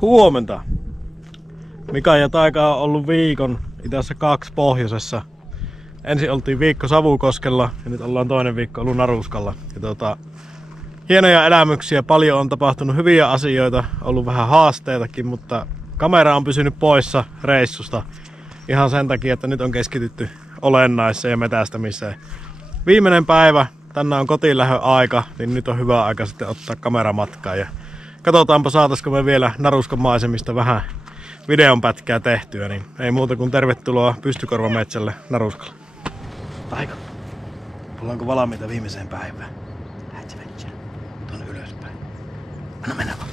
Huomenta! Mika ja Taika on ollut viikon itässä 2 pohjoisessa. Ensin oltiin viikko Savukoskella ja nyt ollaan toinen viikko ollut Naruskalla. Ja hienoja elämyksiä, paljon on tapahtunut hyviä asioita, ollut vähän haasteitakin, mutta kamera on pysynyt poissa reissusta ihan sen takia, että nyt on keskitytty olennaiseen ja metästämiseen. Viimeinen päivä, tänään on kotiin lähdön aika, niin nyt on hyvä aika sitten ottaa kameramatkaa ja katsotaanpa saataisiko me vielä Naruskan maisemista vähän videonpätkää tehtyä, niin ei muuta kuin tervetuloa Pystykorvametsälle Naruskalla. Taika, ollaanko valmiita viimeiseen päivään? Lähet metsään, tuonne ylöspäin. Anna mennä vaan.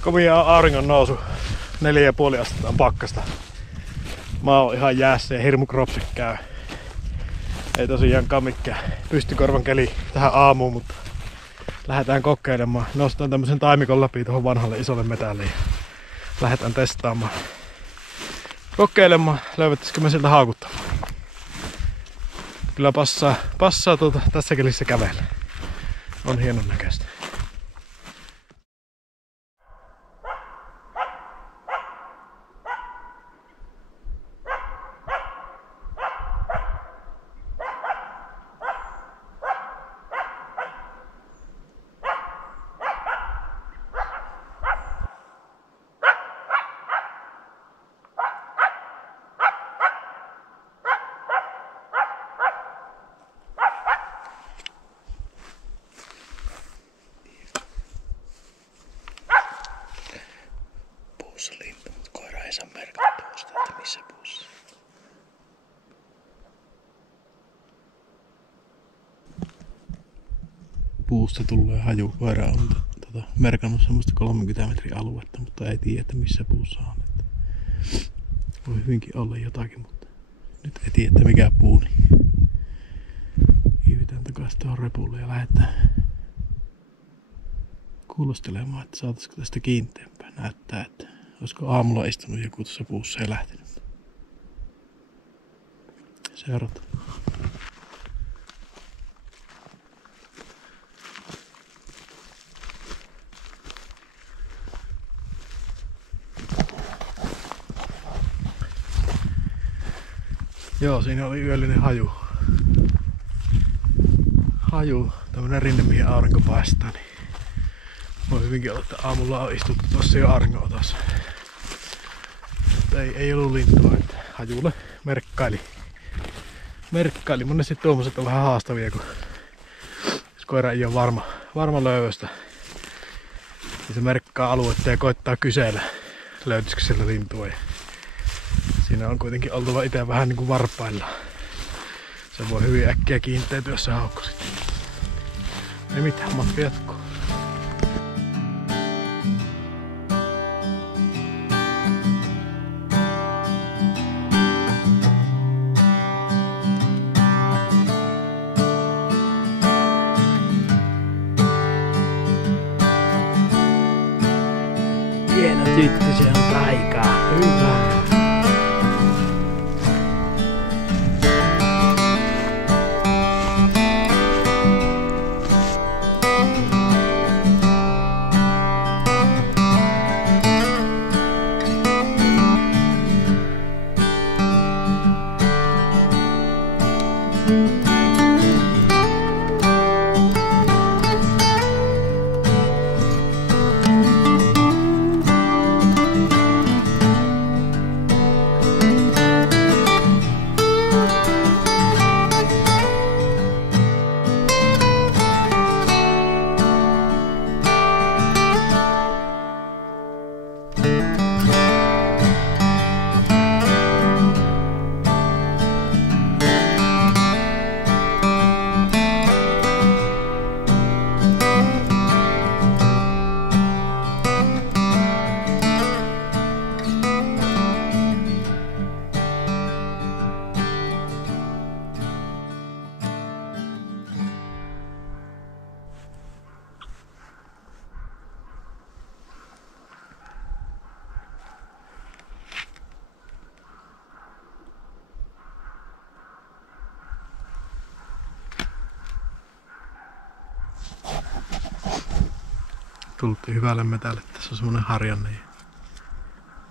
Kovia auringon nousu, 4,5 astetta on pakkasta. Maa on ihan jäässä ja hirmu kropsit käy. Ei tosiaankaan mikään pystykorvan keli tähän aamuun, mutta lähdetään kokeilemaan. Nostan tämmösen taimikon läpi tuohon vanhalle isolle metälle ja lähdetään testaamaan. Kokeilemaan, löydettäisikö me sieltä haukuttamaan. Kyllä passaa tässä kelissä kävellä. On hienon näköistä. Lintu, mutta koira ei saa merkata tuosta, että missä puussa. Puusta tulee haju. Koira on merkannut semmoista 30 metrin aluetta, mutta ei tiedä, että missä puussa on. Että voi hyvinkin olla jotakin, mutta nyt ei tiedä, että mikä puu. Niin kiivetään takaisin tuohon repulle ja lähdetään kuulostelemaan, että saataisiko tästä kiinteämpää. Näyttää, että olisiko aamulla istunut joku tuossa puussa ja lähtenyt. Seurataan. Joo, siinä oli yöllinen haju. Tämmönen rinne, mihin aurinko paistaa. Niin voi hyvinkin olla, että aamulla on istuttu tuossa jo auringonotossa. Ei ollut lintua, että hajulle merkkaili. Monesti tuommoiset on vähän haastavia, kun jos koira ei ole varma löydöstä. Niin se merkkaa aluetta ja koittaa kysellä, löytyisikö sieltä lintua. Ja siinä on kuitenkin oltava itse vähän niin kuin varpailla. Se voi hyvin äkkiä kiinteytyä se haukku sitten. Ei mitään, matka jatkuu. Hieno tyttö, se on Taika. Hyvä. tultiin hyvälle metälle. Tässä on semmonen harjanne.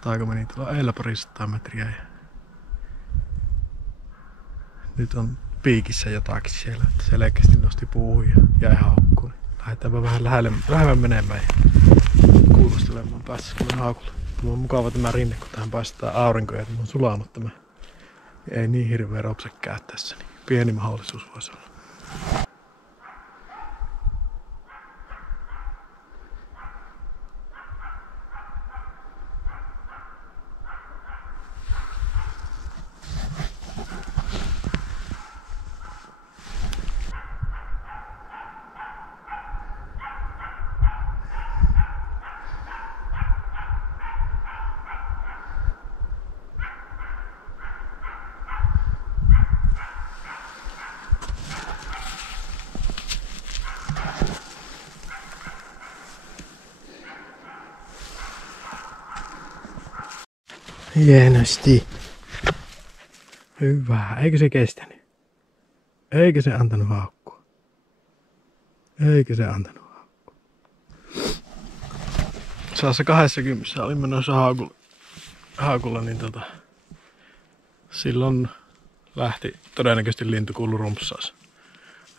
Taika meni tuolla eellä parisataa metriä. Ja nyt on piikissä jotakin siellä, että selkeästi nosti puuhun ja jäi haukkuun. Lähdetäänpä vähän lähemmän menemään ja kuulostelemaan päässä kun haukulla. Tämä on mukava tämä rinne, kun tähän paistaa aurinko ja tämä on sulanut tämä. Ei niin hirveä ropse käy tässä, niin pieni mahdollisuus voisi olla. Hienosti. Hyvä. Eikö se kestänyt? Eikö se antanut haukkua? Eikö se antanut haukkua? Saassa 20 olin menossa haukulla niin silloin lähti todennäköisesti lintu kuului rumpsaas.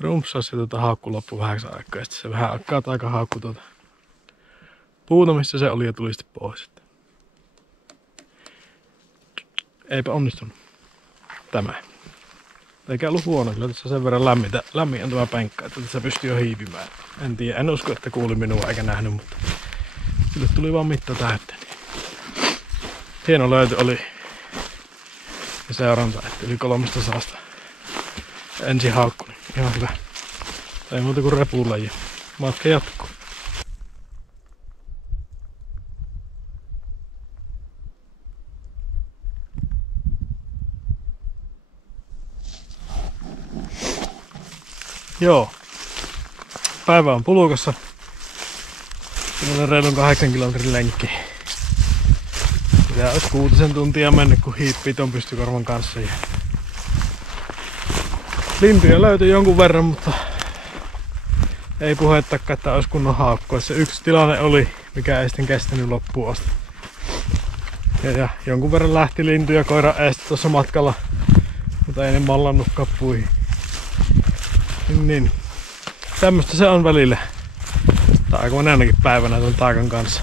Rumpsaas ja haukku loppui vähäksi aikaa ja sitten se vähän aikaa taika haukku puuta missä se oli ja tuli sitten pois. Eipä onnistunut tämä. Eikä ollut huono, kyllä tässä sen verran lämmin on tämä penkka, että tässä pystyy jo hiipimään. En tiedä, en usko, että kuuli minua eikä nähnyt, mutta sille tuli vaan mitta täyttä. Hieno löytö oli ja seuranta, että yli 300 ensin haukku, niin ihan hyvä. Ei muuta kuin repulla ja matka jatkuu. Joo, päivä on pulukassa. Semmoinen reilun 8 kilometrin lenkki. Ja olisi 6 tuntia mennyt kun hiippii ton pystykorvan kanssa. Ja lintuja löytyi jonkun verran, mutta ei puhettakaan, että olisi kunnon haukkua. Se yksi tilanne oli, mikä ei sitten kestänyt loppuun asti. Ja jonkun verran lähti lintuja koiran eestä tuossa matkalla, mutta ei ne mallannutkaan puihin. Niin. Tämmöstä se on välillä. Tai aika moneenakin päivänä ton taakan kanssa.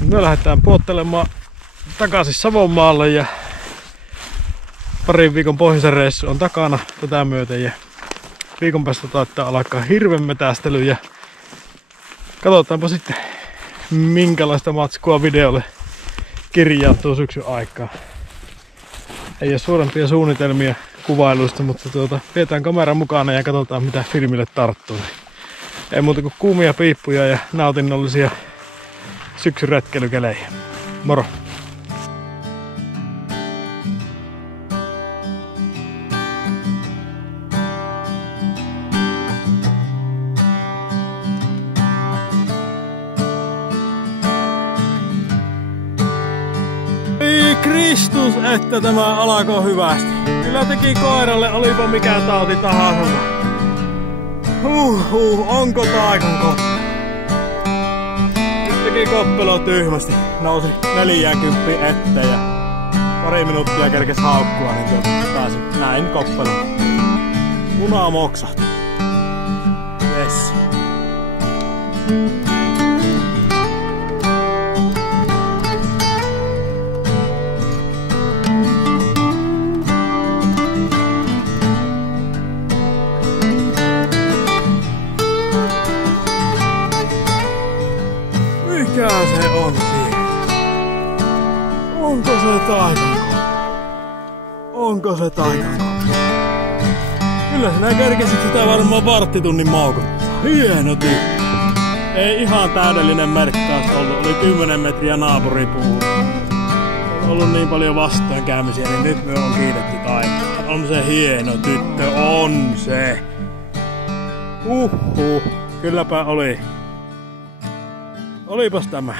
Me lähdetään puottelemaan takaisin Savonmaalle ja parin viikon pohjoisen reissu on takana tätä myöten ja viikon päästä taitaa alkaa hirven metästely ja katsotaanpa sitten minkälaista matskua videolle kirjautuu syksyn aikaa. Ei ole suurempia suunnitelmia kuvailuista, mutta pidetään kameran mukana ja katsotaan mitä filmille tarttuu. Ei muuta kuin kuumia piippuja ja nautinnollisia syksyn retkeilykelejä. Moro! Ei Kristus, että tämä alkoi hyvästi. Kyllä teki koiralle, olipa mikä tauti tahansa. Onko taikan kohta? Teki koppelo tyhmästi. Nousi 40 eteen ja pari minuuttia kerkes haukkua, niin pääsi näin koppelo. Muna moksahti. Yes. Mikä se on siinä? Onko se taikanko? Onko se taikanko? Kyllä sinä kerkesit sitä varmaan varttitunnin maukuttaa. Hieno tyttö. Ei ihan täydellinen merkkaus ollut. Oli 10 metriä naapuripuuhun. On ollut niin paljon vastoinkäymisiä, niin nyt me on kiitetty taikaa. On se hieno tyttö, on se. Kylläpä oli. Olipas tämä.